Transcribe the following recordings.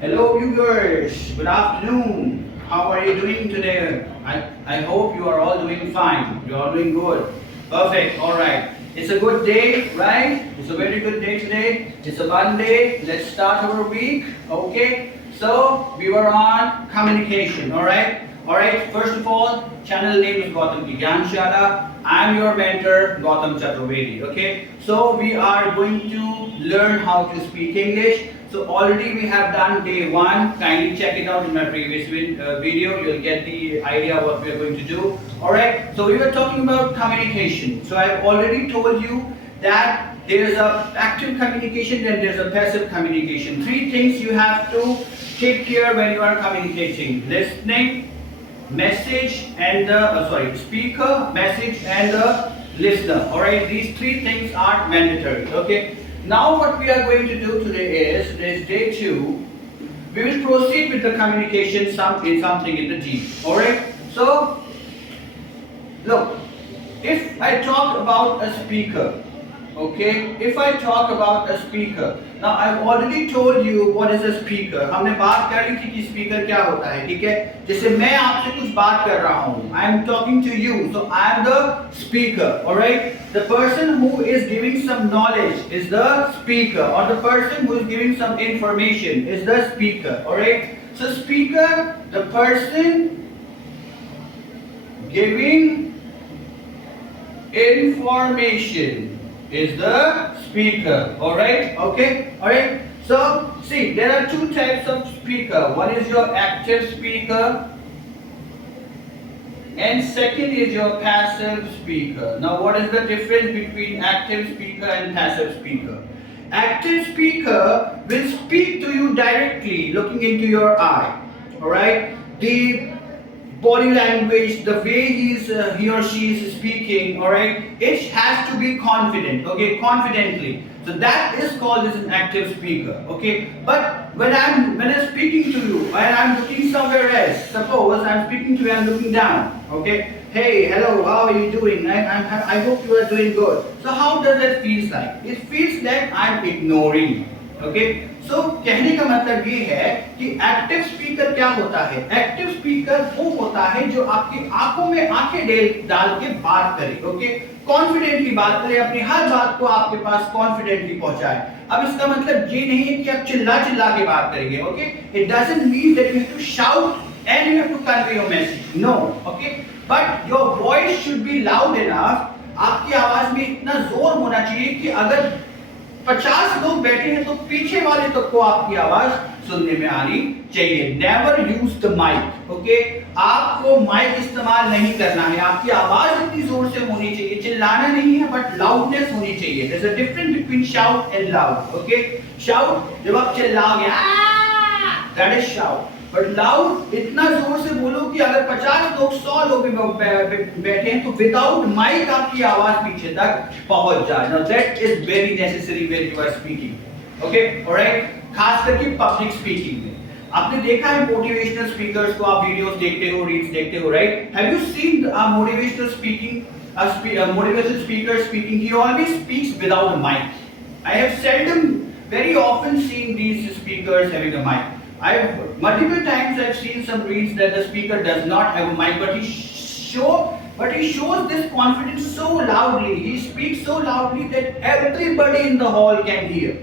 Hello viewers, good afternoon. How are you doing today? I hope you are all doing fine. You are doing good. Perfect, alright. It's a good day, right? It's a very good day today. It's a Monday. Let's start our week. Okay. So we were on communication, alright? Alright, first of all, channel name is Gautam Ki Gyan Shala. I am your mentor, Gautam Chaturvedi. Okay. So we are going to learn how to speak English. So already we have done day 1. Kindly check it out in my previous video. You'll get the idea what we are going to do. Alright, so we were talking about communication. So I've already told you that there is a active communication and there's a passive communication. 3 things you have to take care when you are communicating: listening, message, and the speaker, message, and the listener. Alright, these 3 things are mandatory. Okay. Now what we are going to do today is day 2. We will proceed with the communication something in the deep. Alright? So look, if I talk about a speaker, okay, if I talk about a speaker, now I've already told you what is a speaker. हमने बात करी थी कि speaker क्या होता है, ठीक है? जैसे मैं आपसे कुछ बात कर रहा हूँ, I am talking to you, so I am the speaker, alright? The person who is giving some knowledge is the speaker, or the person who is giving some information is the speaker, alright? So speaker, the person giving information is the speaker. Alright? Okay? Alright? So, see, there are 2 types of speaker. One is your active speaker, and second is your passive speaker. Now, what is the difference between active speaker and passive speaker? Active speaker will speak to you directly, looking into your eye. Alright? The body language, the way he or she is speaking, alright, it has to be confident, okay, confidently. So that is called as an active speaker, okay. But when I'm speaking to you, when I'm looking somewhere else, suppose I'm speaking to you, I'm looking down, okay. Hey, hello, how are you doing? I hope you are doing good. So how does that feel like? It feels like I'm ignoring you. Okay so कहने का मतलब ये है कि active speaker क्या होता है? Active speaker वो होता है जो आपकी आंखों में आंखें डाल के बात करे, ओके, कॉन्फिडेंटली बात करे, अपनी हर बात को आपके पास कॉन्फिडेंटली पहुंचाए. अब इसका मतलब ये नहीं है कि आप चिल्ला चिल्ला के बात करेंगे, okay. It doesn't mean that you have to shout and you have to convey your message, no, okay, but your voice should be loud enough. आपकी आवाज में इतना जोर होना चाहिए कि अगर 50 लोग बैठे हैं तो पीछे वाले तक को आपकी आवाज सुनने में आनी चाहिए. Never use the mic, okay. आपको माइक इस्तेमाल नहीं करना है. आपकी आवाज इतनी जोर से होनी चाहिए, चिल्लाना नहीं है, बट लाउडनेस होनी चाहिए. There is a difference between shout and loud, okay. Shout जब आप चिल्लाओगे, that is shout. But loud इतना जोर से बोलो कि अगर 50 लोग 100 लोग बैठे हैं तो विदाउट माइक आपकी आवाज पीछे तक पहुंच जाए. Now that is very necessary when you are speaking, okay, alright. खास करके पब्लिक स्पीकिंग में आपने देखा है मोटिवेशनल स्पीकर्स को, आप वीडियोस देखते हो, रील्स देखते हो, right? Have you seen motivational speaking, motivational speaker speaking? He always speaks without a mic. I have seldom, very often seen these speakers having a mic. Multiple times I've seen some reads that the speaker does not have a mic, but he shows this confidence so loudly. He speaks so loudly that everybody in the hall can hear.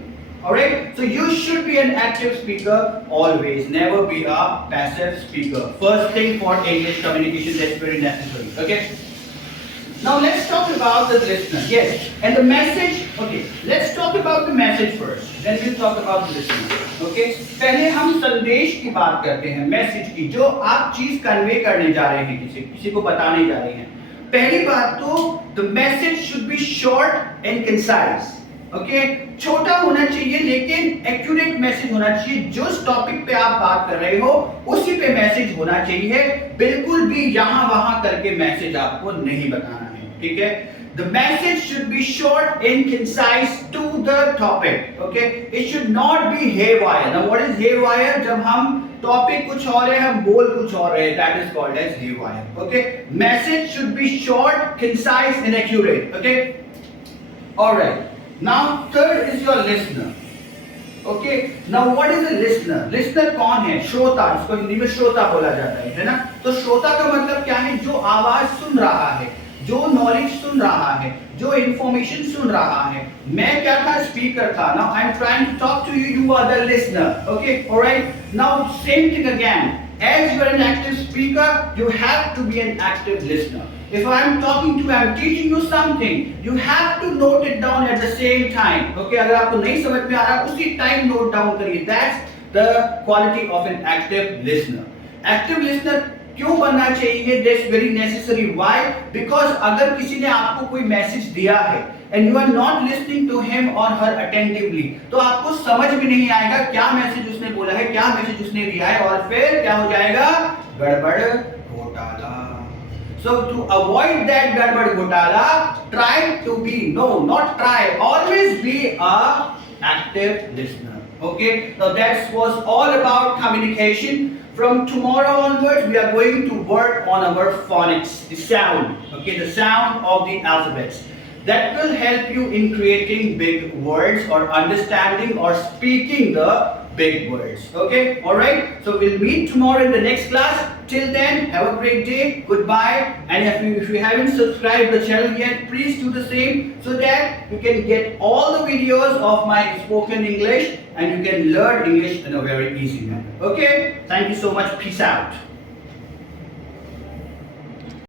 Alright? So you should be an active speaker always. Never be a passive speaker. First thing for English communication, that's very necessary. Okay? Now let's talk about the listener. Yes, and the message. Okay, let's talk about the message first. Then we'll talk about the listener. Okay, पहले हम संदेश की बात करते हैं, message की, जो आप चीज कन्वे करने जा रहे हैं, किसी को बताने जा रहे हैं. पहली बात तो the message should be short and concise. Okay, छोटा होना चाहिए लेकिन एक्यूरेट मैसेज होना चाहिए. जो टॉपिक पे आप बात कर रहे हो उसी पे मैसेज होना चाहिए. बिल्कुल भी यहां वहां करके मैसेज आपको नहीं बताना है, ठीक है? The message should be short and concise to the topic. Okay, it should not be haywire. Now, what is haywire? जब हम टॉपिक कुछ और है, हम बोल कुछ और है, that is called as haywire. Okay, message should be short, concise, and accurate. Okay, all right. Now, third is your listener. Okay, now what is a listener? Listener कौन है? श्रोता, इसको हिंदी में श्रोता बोला जाता है ना? तो श्रोता का मतलब क्या है? जो आवाज सुन रहा है, जो नॉलेज सुन रहा है, जो इंफॉर्मेशन सुन रहा है। मैं क्या था? स्पीकर था। Now I am trying to talk to you, you are the listener. Okay, alright, now same thing again, as you are an active speaker, you have to be an active listener. If I am talking to you, I am teaching you something, you have to note it down at the same time. Okay, अगर आपको नहीं समझ में आ रहा, उसी time note down करिए। That's the quality of an active listener. Active listener क्यों बनना चाहिए? That's very necessary. Why? Because अगर किसी ने आपको कोई मैसेज दिया है and you are not listening to him or her attentively, तो आपको समझ में नहीं आएगा क्या मैसेज उसने बोला है, क्या मैसेज उसने दिया है, और फिर क्या हो जाएगा? गड़बड़ घोटाला। So to avoid that गड़बड़ घोटाला, try to be, no, not try, always be a active listener. Okay, now that was all about communication. From tomorrow onwards, we are going to work on our phonics, the sound, okay, the sound of the alphabets. That will help you in creating big words or understanding or speaking the big words. Okay, alright, so we'll meet tomorrow in the next class. Till then, have a great day, goodbye, and if you haven't subscribed the channel yet, please do the same so that you can get all the videos of my spoken English and you can learn English in a very easy manner. Okay, thank you so much, peace out.